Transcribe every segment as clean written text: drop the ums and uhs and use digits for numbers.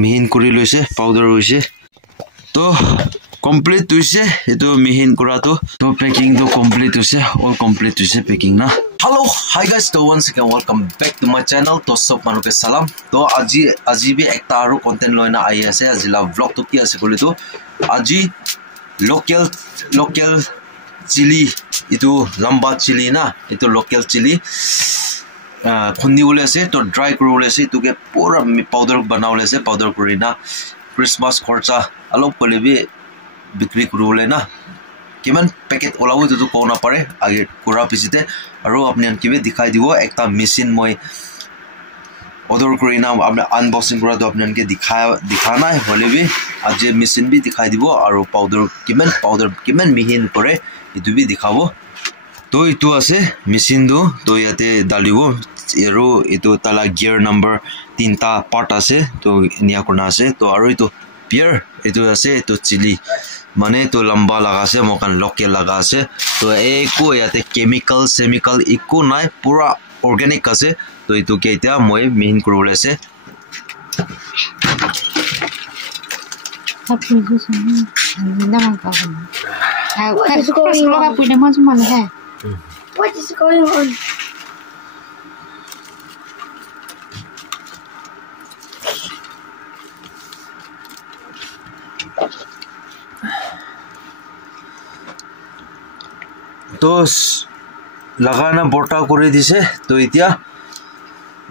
মিহিন কৰি লৈছে পাউডাৰ হৈছে তো কমপ্লিট হৈছে এটো মিহিন কৰাটো তো পেকিং তো কমপ্লিট হৈছে অল কমপ্লিট হৈছে পেকিং না Hello, hi guys, so once again welcome back to my channel. To sob manu ke salam. To aji bhi ekta aru content loina ai ase ajila vlog to ki ase kole to aji local chili itu lamba chili na itu local chili khundi bole ase to dry kori bole ase to ke pura powder banawle ase powder kori na Christmas khorcha alop kole bhi bikri kori bole na কিমান packet ওলাব তো কোন না পারে আগে কোরা পিছিতে আৰু আপনি আনকিবে দেখাই দিব একটা মেশিন মই অর্ডার করি না আপনি আনবক্সিং করা তো আপনি আনকে দিখানা হলে বি আজ মেশিন বি দেখাই দিব আৰু পাউডার কিমান মিহিন করে ইটো বি দেখাবো তো ইটো আছে মেশিন দো তো ইয়াতে ডালিব আৰু ইটো তালা গিয়াৰ নাম্বাৰ 3টা পাৰ্ট আছে তো নিয়া কোনা আছে তো আৰু ইটো পিয়ার ইটো আছে তো চিলি মানে তো লম্বা লাগা আছে মকান লোকেল লাগা আছে তো একো ইয়াতে কেমিক্যাল সেমিক্যাল একো নাই পুরা অর্গানিক আছে তো ইটো কেইটা মই মিহিন কৰিবলৈ আছে What is going on? তো লাগানা বৰ্তা কৰি দিছে তো এতিয়া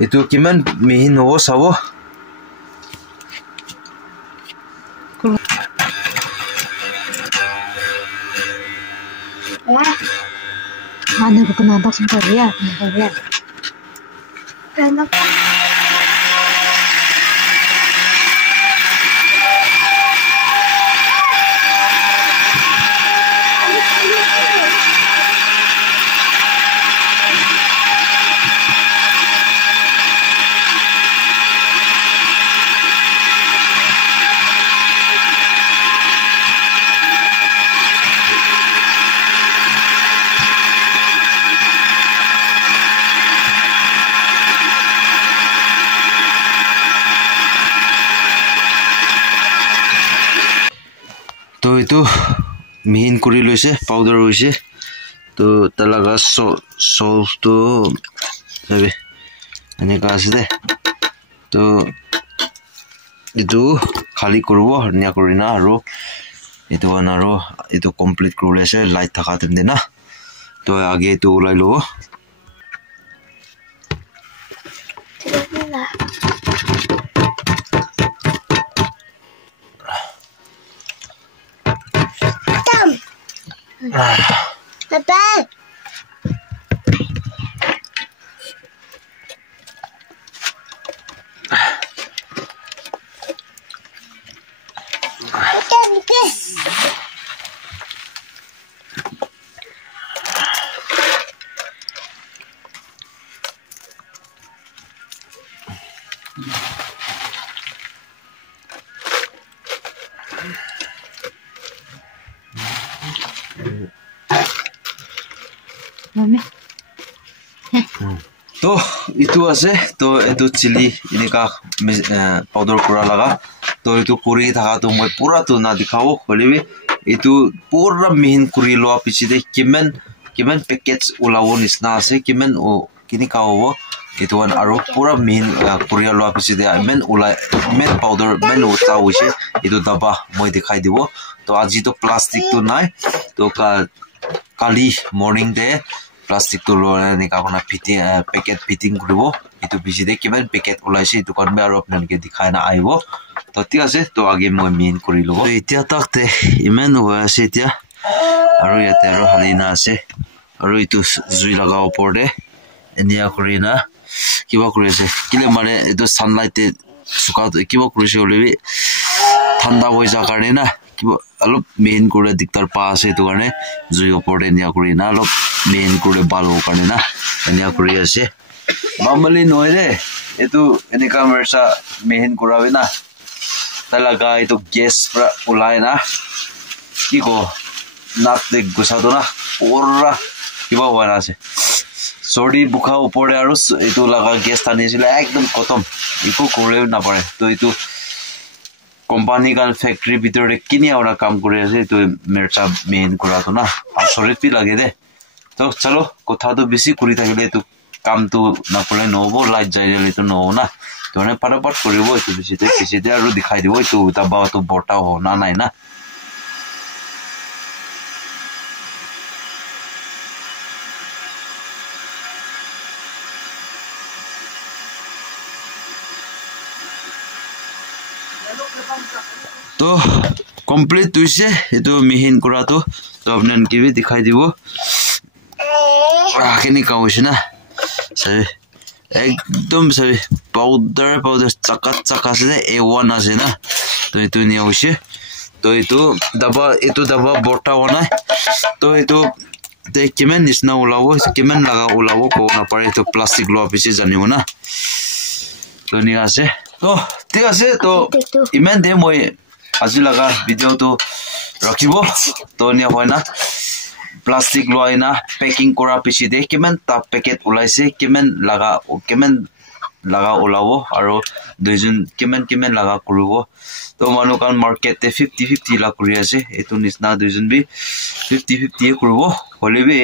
এটো কিমান মিহিন হ'ব চাব Mana ko na dak sa riya. তো ইটো মিহিন কৰি লৈছে পাউডাৰ হৈছে তো তালাগা সল্ট তো হবে এনেকা আছে দে তো ইটো খালি কৰিব হৰনিয়া কৰি না আৰু ইটো আৰু ইটো কমপ্লিট কৰি আছে লাইট থাকা তেনে না তো আগে ইটো ওলাই লব Papa. তো ইটো আছে তো এটো চিলি এনেকা পাউডার করা লাগা তো এটো কৰি থাকা তো মই পুৰা তো না দেখাও হলিবি এটো পুৰা মিহিন কৰি লোৱা পিছতে কিমান প্যাকেজ ওলাব নিচিনা আছে কিমান ও কিনি কাও এটো আৰু পুৰা মিহিন কৰি লোৱা পিছতে মেন পাউডার মেন উঠা হৈছে এটো ডাবা মই দেখাই দিব তো আজি তো প্লাস্টিক তো নাই তো কালি মর্নিং দে প্লাস্টিক তো লনে কাকনা ফিটিং প্যাকেট ফিটিং কৰিব এটো বিজিদে কিমান প্যাকেট ওলাইছে এটো কৰবে আৰু আপোনালোকে দেখাই না আইব তো ঠিক আছে তো আগে মই মিন কৰি লব এতিয়া তাকতে ইমান হৈ আছে এতিয়া আৰু ইয়াতে আৰু হালিনা আছে আৰু এটো জুই লগা ওপৰতে এনিয়া কৰি না কিবা কৰিছে কিলে মানে এটো সানলাইটে সুকা কিবা কৰিছে হলেবি ঠাণ্ডা হৈ যা কাৰণে না কিবা অলপ মেইন কৰে দিকতাৰ পা আছে এটো কাৰণে জুই ওপৰতে এনিয়া কৰি না অলপ মেইন কৰে বালো কাৰণে না এনিয়া কৰি আছে মামলি নহয় ৰে এটো এনেকা মেৰসা মেইন কৰাবে না তালাগা এটো গ্যাস পৰা ওলাই না কি কো নাক দেখ গুছাতো না ওৰা কিবা হোৱা আছে চৰ্দি বুখা ওপৰে আৰু এইটো লাগা গেছ টানিছিলে একদম খতম একো কৰিও নাপাৰে তো এইটো কোম্পানী কাল ফ্যাক্টৰি ভিতৰে কিনি আমৰা কাম কৰে আছে তো মেৰচা মেইন কৰাতো না আচৰিত লাগে দে তো চলো কথা তো বেশি কৰি থাকিলে তো কাম তো না করলে নহব লাইট যাই গেলে তো নহব না তো মানে পাটাপাট কৰিব এইটো বেছিতে আৰু দেখাই দিব এইটো তাবা তো বটা হ না নাই না तो कंप्लीट हुईसे एतो मिहिन करातो तो आपन के भी दिखाई दिबो आखिनी का होइसे ना सही एकदम सही पाउडर चका से A1 আছে না তো এটো নিয়া হইছে তো এটো দাবা বটা হনা তো এটো তে কিমান নিছনা ওলাবো কিমান লাগা ওলাবো কো না পারে তো প্লাস্টিক লো অফিসে জানিব না তো নিয়া আছে তো ঠিক আছে তো ইমান দে মই আজি লাগা ভিডিও তো রাখিব তো নিয়া হয় না প্লাস্টিক লয় না প্যাকিং করা পিছি দে কিমান তা প্যাকেট ওলাইছে কিমান লাগা ওলাবো আৰু দুইজন কিমান লাগা কৰিব তো মানুহ কান মাৰ্কেটে 50-50 লাগ কৰি আছে এটো নিছনা দুইজন বি 50-50 কৰিব হলিবি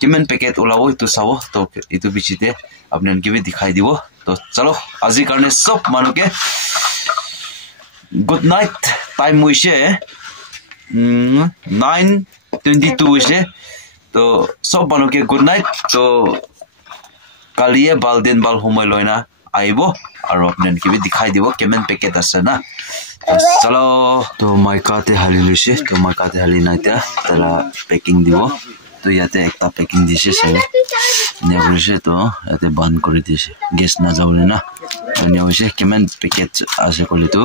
কিমান প্যাকেট ওলাবো এটো চাও তো এটো পিছিতে আপোনাক কি দেখাই দিব তো চলো আজি কাৰণে সব মানুহকে good night time hoise 9:22 hoise to sob manoke good night to kaliye balden bal humai loina aibo aro apnen ki bi dikhai dibo kemen packet ase na chalo to maika te hali loise to maika te hali naita tara packing dibo to yate ekta packing dise se ne hoise to yate ban kori dise gas na jaule na ne hoise kemen packet ase kole to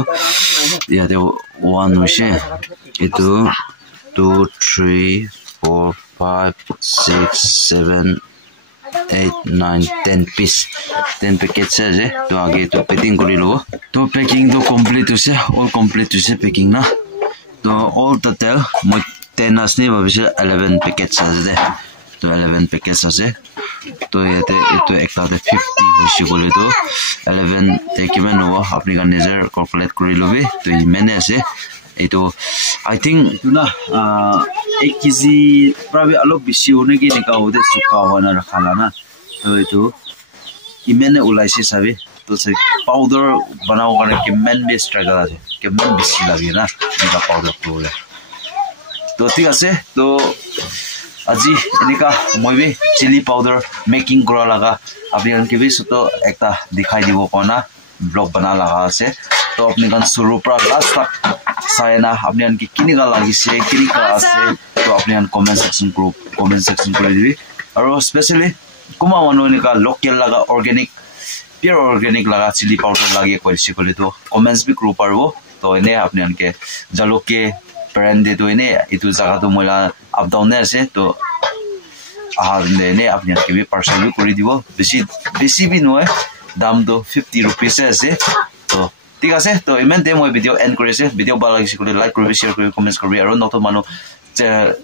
yate 1 hoise etu 2 3 4 5 6 7 8 9 10 piece 10 packets আছে তো আগে তো packing কৰি লব তো packing তো complete হৈছে all complete হৈছে প্যাকিং না তো all total মই 10 আসনি ভাবিছে 11 packets আছে তো 11 packets আছে তো এতে এটো একটাতে 50 হৈছে বলে তো 11 তে কিমান হ'ব আপনি কান নিজে ক্যালকুলেট কৰি লবি তো ইমানে আছে এটো I think tuna 1 kg probably alok bisi hone ki nika hode suka hona rakhala na to eto imene ulaise sabe to se powder banao kare kimen be struggle ase kimen bisi lage na nika powder pore to thik ase to aji enika moi be chili powder making kora laga abian ke bi to ekta dikhai dibo kona blog bana laga ase to apni kan shuru pra last tak sayana apni an ki kinika lagise kinika ase to apni an comment section kori dibi aro especially kuma manu nika local laga organic pure organic laga chili powder lage koise kole to comments bi kro parbo to ene apni an ke jaloke brand to ene itu jaga to mola up down ne ase to ahar ne apni an ke bi parcel bi kori dibo besi bi noy dam do 50 rupees ase to ঠিক আছে তো ইমান দে মই video and কৰিছে video ভাল লাগিছে কলে like কৰিবি শেয়াৰ কৰিবি কমেন্ট কৰিবি আৰু নতুন মানুহ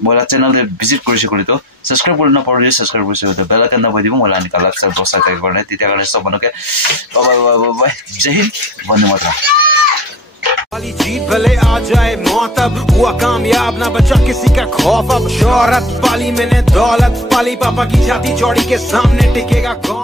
মোলা চেনেলে ভিজিট কৰিছে কলে তো সাবস্ক্ৰাইব কৰি না পাৰলি সাবস্ক্ৰাইব কৰিছে তো বেল আইকন দাবাই দিব মোলা নিকা লাইক সাব বসা কাই কৰনে তেতিয়া কাৰণে সব মানুহকে বাই জয় হিন্দ বন্দে মাতৰম वाली जीत भले आ जाए मौत अब हुआ कामयाब ना बचा किसी का खौफ अब शोहरत पाली मैंने दौलत पाली पापा की छाती चौड़ी के सामने टिकेगा कौन